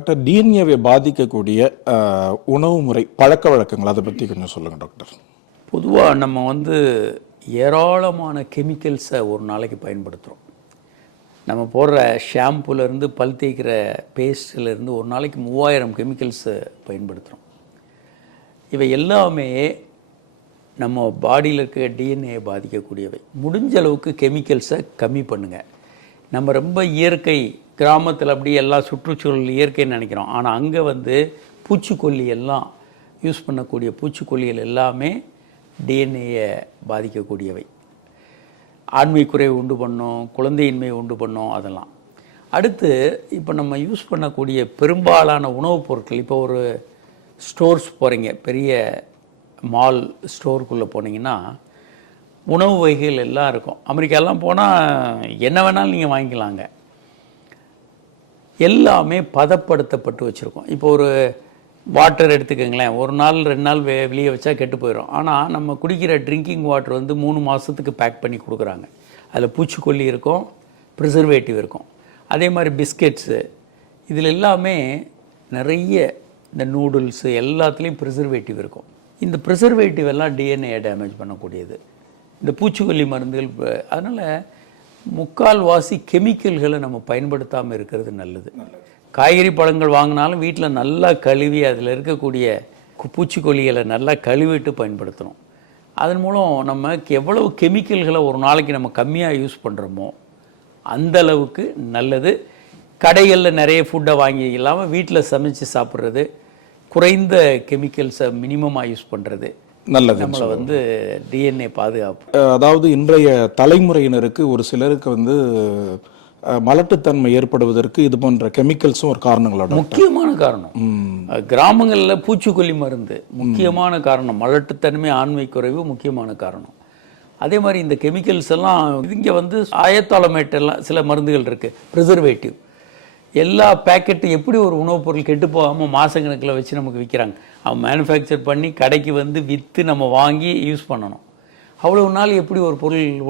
Doctor, டிஎன்ஏவை பாதிக்கக்கூடிய உணவு முறை பழக்க வழக்கங்கள் அதை பற்றி கொஞ்சம் சொல்லுங்கள் டாக்டர். பொதுவாக நம்ம ஏராளமான கெமிக்கல்ஸை ஒரு நாளைக்கு பயன்படுத்துகிறோம். நம்ம போடுற ஷாம்புலேருந்து பல் தேய்க்கிற பேஸ்ட்லேருந்து ஒரு நாளைக்கு 3000 கெமிக்கல்ஸை பயன்படுத்துகிறோம். இவை எல்லாமே நம்ம பாடியில் இருக்க டிஎன்ஏ பாதிக்கக்கூடியவை. முடிஞ்ச அளவுக்கு கெமிக்கல்ஸை கம்மி பண்ணுங்கள். நம்ம ரொம்ப இயற்கை கிராமத்தில் அப்படி எல்லாம் சுற்றுச்சூழல் இயற்கைன்னு நினைக்கிறோம். ஆனால் அங்கே பூச்சிக்கொல்லி எல்லாம் யூஸ் பண்ணக்கூடிய பூச்சிக்கொல்லிகள் எல்லாமே டிஎன்ஏயை பாதிக்கக்கூடியவை. ஆண்மை குறைவு உண்டு பண்ணும், குழந்தையின்மை உண்டு பண்ணும். அதெல்லாம் அடுத்து இப்போ நம்ம யூஸ் பண்ணக்கூடிய பெரும்பாலான உணவுப் பொருட்கள், இப்போ ஒரு ஸ்டோர்ஸ் போகிறீங்க, பெரிய மால் ஸ்டோருக்குள்ளே போனீங்கன்னா உணவு வகைகள் எல்லாம் இருக்கும். அமெரிக்காலாம் போனால் என்ன வேணாலும் நீங்கள் வாங்கிக்கலாங்க. எல்லாமே பதப்படுத்தப்பட்டு வச்சுருக்கோம். இப்போ ஒரு வாட்டர் எடுத்துக்கங்களேன், ஒரு நாள் 2 நாள் வெளியே வச்சா கெட்டு போயிடும். ஆனால் நம்ம குடிக்கிற ட்ரிங்கிங் வாட்டர் 3 மாதத்துக்கு பேக் பண்ணி கொடுக்குறாங்க. அதில் பூச்சிக்கொல்லி இருக்கும், ப்ரிசர்வேட்டிவ் இருக்கும். அதே மாதிரி பிஸ்கெட்ஸு, இதில் எல்லாமே நிறைய இந்த நூடுல்ஸு எல்லாத்துலேயும் ப்ரிசர்வேட்டிவ் இருக்கும். இந்த ப்ரிசர்வேட்டிவ் எல்லாம் டிஎன்ஏ டேமேஜ் பண்ணக்கூடியது, இந்த பூச்சிக்கொல்லி மருந்துகள். அதனால் முக்கால்வாசி கெமிக்கல்களை நம்ம பயன்படுத்தாமல் இருக்கிறது நல்லது. காய்கறி பழங்கள் வாங்கினாலும் வீட்டில் நல்லா கழுவி அதில் இருக்கக்கூடிய பூச்சிக்கொல்லிகளை நல்லா கழுவிட்டு பயன்படுத்தணும். அதன் மூலம் நமக்கு எவ்வளவு கெமிக்கல்களை ஒரு நாளைக்கு நம்ம கம்மியாக யூஸ் பண்ணுறோமோ அந்த அளவுக்கு நல்லது. கடைகளில் நிறைய ஃபுட்டை வாங்கி இல்லாமல் வீட்டில் சமைச்சு சாப்பிட்றது, குறைந்த கெமிக்கல்ஸை மினிமமாக யூஸ் பண்ணுறது நல்லது. நம்மளை டிஎன்ஏ பாதுகாப்பு. அதாவது இன்றைய தலைமுறையினருக்கு ஒரு சிலருக்கு மலட்டுத்தன்மை ஏற்படுவதற்கு இது போன்ற கெமிக்கல்ஸும் ஒரு காரணங்களோட முக்கியமான காரணம். கிராமங்களில் பூச்சிக்கொல்லி மருந்து முக்கியமான காரணம். மலட்டுத்தன்மை, ஆண்மை குறைவு முக்கியமான காரணம். அதே மாதிரி இந்த கெமிக்கல்ஸ் எல்லாம் இங்கே ஆயத்தாளமேட் எல்லாம் சில மருந்துகள் இருக்குது, ப்ரிசர்வேட்டிவ். எல்லா பேக்கெட்டு எப்படி ஒரு உணவுப் பொருள் கெட்டு போகாமல் மாதக்கணக்கில் வச்சு நமக்கு விற்கிறாங்க. அவன் மேனுஃபேக்சர் பண்ணி கடைக்கு விற்று நம்ம வாங்கி யூஸ் பண்ணணும். அவ்வளோ நாள் எப்படி ஒரு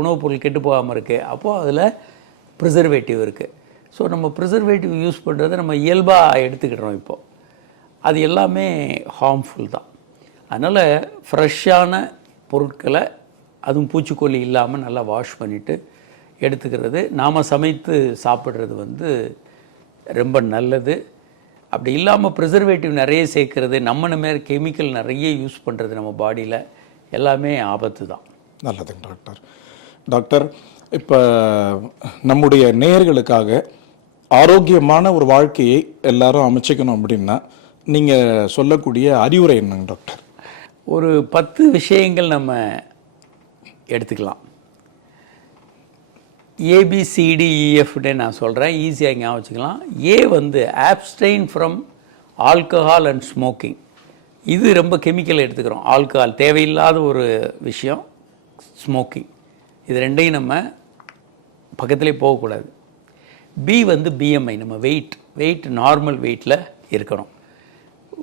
உணவுப் பொருள் கெட்டு போகாமல் இருக்குது? அப்போது அதில் ப்ரிசர்வேட்டிவ் இருக்குது. ஸோ நம்ம ப்ரிசர்வேட்டிவ் யூஸ் பண்ணுறதை நம்ம இயல்பாக எடுத்துக்கிட்டோம். இப்போது அது எல்லாமே ஹார்ம்ஃபுல் தான். அதனால் ஃப்ரெஷ்ஷான பொருட்களை, அதுவும் பூச்சிக்கொல்லி இல்லாமல் நல்லா வாஷ் பண்ணிவிட்டு எடுத்துக்கிறது, நாம் சமைத்து சாப்பிட்றது ரொம்ப நல்லது. அப்படி இல்லாமல் ப்ரிசர்வேட்டிவ் நிறைய சேர்க்கறது, நம்ம கெமிக்கல் நிறைய யூஸ் பண்ணுறது நம்ம பாடியில் எல்லாமே ஆபத்து தான். நல்லதுங்க டாக்டர். டாக்டர், இப்போ நம்முடைய நேயர்களுக்காக ஆரோக்கியமான ஒரு வாழ்க்கையை எல்லாரும் அமைச்சிக்கணும் அப்படின்னா நீங்கள் சொல்லக்கூடிய அறிவுரை என்னங்க டாக்டர்? ஒரு 10 விஷயங்கள் நம்ம எடுத்துக்கலாம். ABCDEFன்னு நான் சொல்கிறேன், ஈஸியாக ஞாபகம் வச்சுக்கலாம். abstain from alcohol and smoking. இது ரொம்ப கெமிக்கல் எடுத்துக்கிறோம். ஆல்கஹால் தேவையில்லாத ஒரு விஷயம், ஸ்மோக்கிங். இது ரெண்டையும் நம்ம பக்கத்திலே போகக்கூடாது. BMI, நம்ம வெயிட் நார்மல் வெயிட்டில் இருக்கணும்.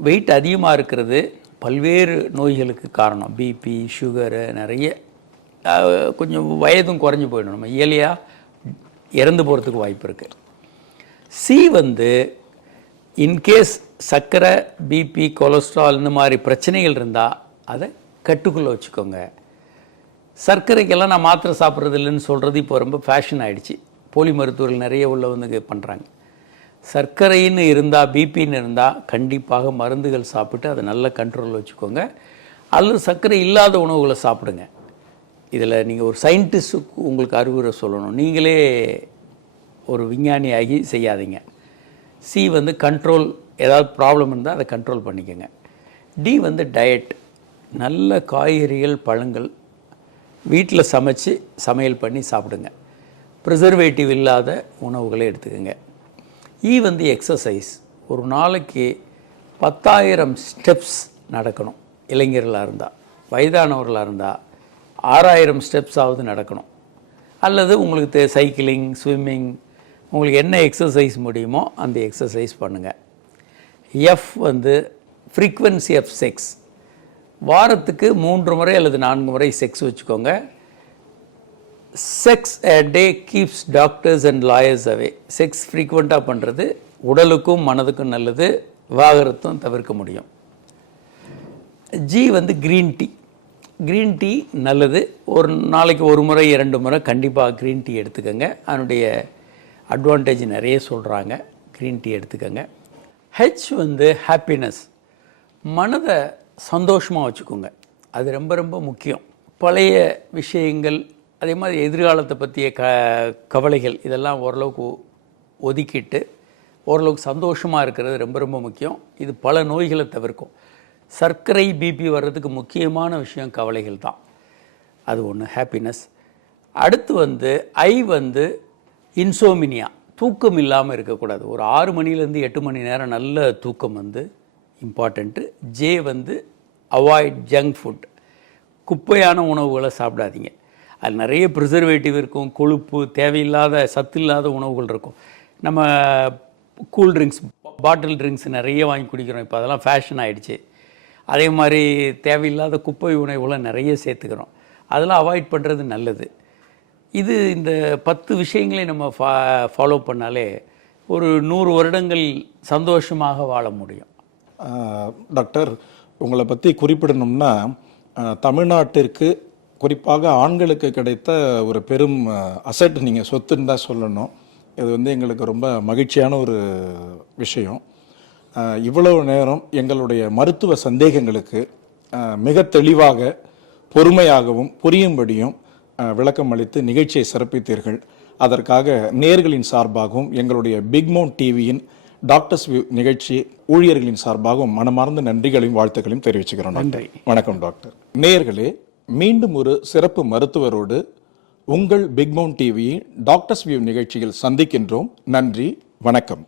வெயிட் அதிகமாக இருக்கிறது பல்வேறு நோய்களுக்கு காரணம். பிபி, சுகரு, நிறைய கொஞ்சம் வயதும் குறைஞ்சி போயிடும், நம்ம இயலியாக இறந்து போகிறதுக்கு வாய்ப்பு இருக்குது. இன்கேஸ் சர்க்கரை, பிபி, கொலஸ்ட்ரால் இந்த மாதிரி பிரச்சனைகள் இருந்தால் அதை கட்டுக்குள்ளே வச்சுக்கோங்க. சர்க்கரைக்கெல்லாம் நான் மாத்திரை சாப்பிட்றது இல்லைன்னு சொல்கிறது இப்போ ரொம்ப ஃபேஷன் ஆகிடுச்சு. போலி மருத்துவர்கள் நிறைய பண்ணுறாங்க. சர்க்கரைன்னு இருந்தால், பிபின்னு இருந்தால் கண்டிப்பாக மருந்துகள் சாப்பிட்டு அதை நல்ல கண்ட்ரோலில் வச்சுக்கோங்க. அல்லது சர்க்கரை இல்லாத உணவுகளை சாப்பிடுங்க. இதில் நீங்கள் ஒரு சயின்டிஸ்ட்டுக்கு உங்களுக்கு அறிவுரை சொல்லணும், நீங்களே ஒரு விஞ்ஞானியாகி செய்யாதீங்க. கண்ட்ரோல், ஏதாவது ப்ராப்ளம் இருந்தால் அதை கண்ட்ரோல் பண்ணிக்கோங்க. டயட், நல்ல காய்கறிகள், பழங்கள் வீட்டில் சமையல் பண்ணி சாப்பிடுங்க. ப்ரிசர்வேட்டிவ் இல்லாத உணவுகளை எடுத்துக்கோங்க. எக்ஸசைஸ், ஒரு நாளைக்கு 10,000 ஸ்டெப்ஸ் நடக்கணும். இளைஞர்களாக இருந்தால், வயதானவர்களாக இருந்தால் 6,000 ஸ்டெப்ஸாவது நடக்கணும். அல்லது உங்களுக்கு சைக்கிளிங், ஸ்விம்மிங், உங்களுக்கு என்ன எக்ஸசைஸ் முடியுமோ அந்த எக்ஸசைஸ் பண்ணுங்கள். ஃப்ரீக்வன்சி ஆஃப் செக்ஸ், வாரத்துக்கு 3 முறை அல்லது 4 முறை செக்ஸ் வச்சுக்கோங்க. Sex a day keeps doctors and lawyers away. Sex ஃப்ரீக்வெண்ட்டாக பண்ணுறது உடலுக்கும் மனதுக்கும் நல்லது, விவாகரத்தும் தவிர்க்க முடியும். ஜி வந்து க்ரீன் டீ. க்ரீன் டீ நல்லது. ஒரு நாளைக்கு 1 முறை 2 முறை கண்டிப்பாக க்ரீன் டீ எடுத்துக்கோங்க. அதனுடைய அட்வான்டேஜ் நிறைய சொல்கிறாங்க, க்ரீன் டீ எடுத்துக்கோங்க. ஹெச் வந்து ஹாப்பினஸ், மனதை சந்தோஷமாக வச்சுக்கோங்க. அது ரொம்ப ரொம்ப முக்கியம். பழைய விஷயங்கள், அதே மாதிரி எதிர்காலத்தை பற்றிய கவலைகள் இதெல்லாம் ஓரளவுக்கு ஒதுக்கிட்டு ஓரளவுக்கு சந்தோஷமாக இருக்கிறது ரொம்ப ரொம்ப முக்கியம். இது பல நோய்களை தவிர்க்கும். சர்க்கரை பிபி வர்றதுக்கு முக்கியமான விஷயம் கவலைகள் தான். அது ஒன்று ஹாப்பினஸ். அடுத்து வந்து ஐ வந்து இன்சோமினியா, தூக்கம் இல்லாமல் இருக்கக்கூடாது. ஒரு 6 மணிலேருந்து 8 மணி நேரம் நல்ல தூக்கம் வந்து இம்பார்ட்டண்ட்டு. ஜே வந்து அவாய்ட் ஜங்க் ஃபுட், குப்பையான உணவுகளை சாப்பிடாதீங்க. அது நிறைய ப்ரிசர்வேட்டிவ் இருக்கும், கொழுப்பு, தேவையில்லாத சத்து இல்லாத உணவுகள் இருக்கும். நம்ம கூல் ட்ரிங்க்ஸ், பாட்டில் ட்ரிங்க்ஸ் நிறைய வாங்கி குடிக்கிறோம். இப்போ அதெல்லாம் ஃபேஷன் ஆகிடுச்சு. அதே மாதிரி தேவையில்லாத குப்பை உணவுகளை நிறைய சேர்த்துக்கிறோம். அதெல்லாம் அவாய்ட் பண்ணுறது நல்லது. இது இந்த 10 விஷயங்களை நம்ம ஃபாலோ பண்ணாலே ஒரு 100 வருடங்கள் சந்தோஷமாக வாழ முடியும். டாக்டர், உங்களை பற்றி குறிப்பிடணும்னா தமிழ்நாட்டிற்கு குறிப்பாக ஆண்களுக்கு கிடைத்த ஒரு பெரும் அசட் நீங்கள் சொத்துன்னு தான் சொல்லணும். இது வந்து எங்களுக்கு ரொம்ப மகிழ்ச்சியான ஒரு விஷயம். இவ்வளவு நேரம் எங்களுடைய மருத்துவ சந்தேகங்களுக்கு மிக தெளிவாக, பொறுமையாகவும் புரியும்படியும் விளக்கம் அளித்து நிகழ்ச்சியை சிறப்பித்தீர்கள். அதற்காக நேயர்களின் சார்பாகவும் எங்களுடைய பிக் மவுண்ட் டிவியின் டாக்டர்ஸ் வியூ நிகழ்ச்சி ஊழியர்களின் சார்பாகவும் மனமார்ந்த நன்றிகளையும் வாழ்த்துக்களையும் தெரிவிச்சுக்கிறோம். நன்றி. வணக்கம் டாக்டர். நேயர்களே, மீண்டும் ஒரு சிறப்பு மருத்துவரோடு உங்கள் பிக் மவுண்ட் டிவியின் டாக்டர்ஸ் வியூ நிகழ்ச்சியில் சந்திக்கின்றோம். நன்றி, வணக்கம்.